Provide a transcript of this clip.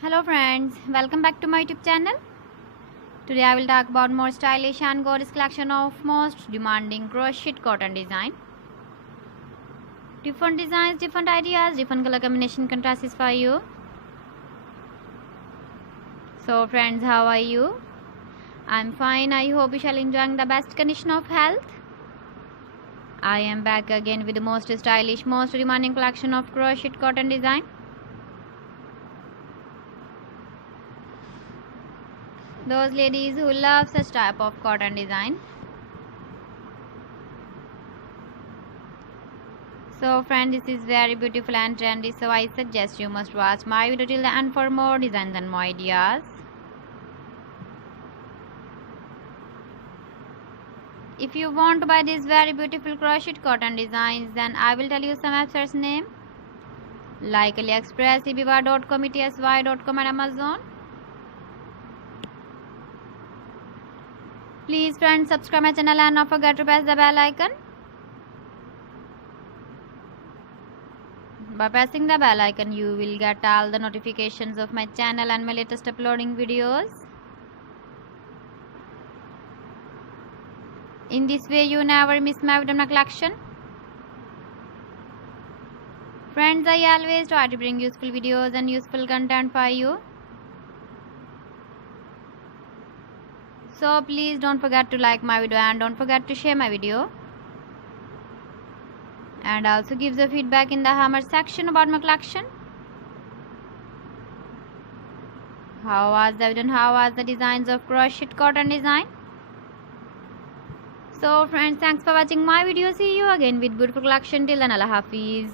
Hello friends, welcome back to my YouTube channel. Today I will talk about more stylish and gorgeous collection of most demanding crochet cotton design. Different designs, different ideas, different color combination contrasts for you. So friends, how are you? I'm fine. I hope you shall enjoying the best condition of health. I am back again with the most stylish, most demanding collection of crochet cotton design. Those ladies who love such type of cotton design. So friends, this is very beautiful and trendy, so I suggest you must watch my video till the end for more designs and more ideas. If you want to buy these very beautiful crochet cotton designs, then I will tell you some websites name like AliExpress, eBay.com, ETSY.com and Amazon. Please friends, subscribe my channel and not forget to press the bell icon. By pressing the bell icon, you will get all the notifications of my channel and my latest uploading videos. In this way, you never miss my video collection. Friends, I always try to bring useful videos and useful content for you. So please don't forget to like my video and don't forget to share my video. And also give the feedback in the comment section about my collection. How was the video and how was the designs of crochet cotton design? So friends, thanks for watching my video. See you again with beautiful collection. Till then, Allah Hafiz.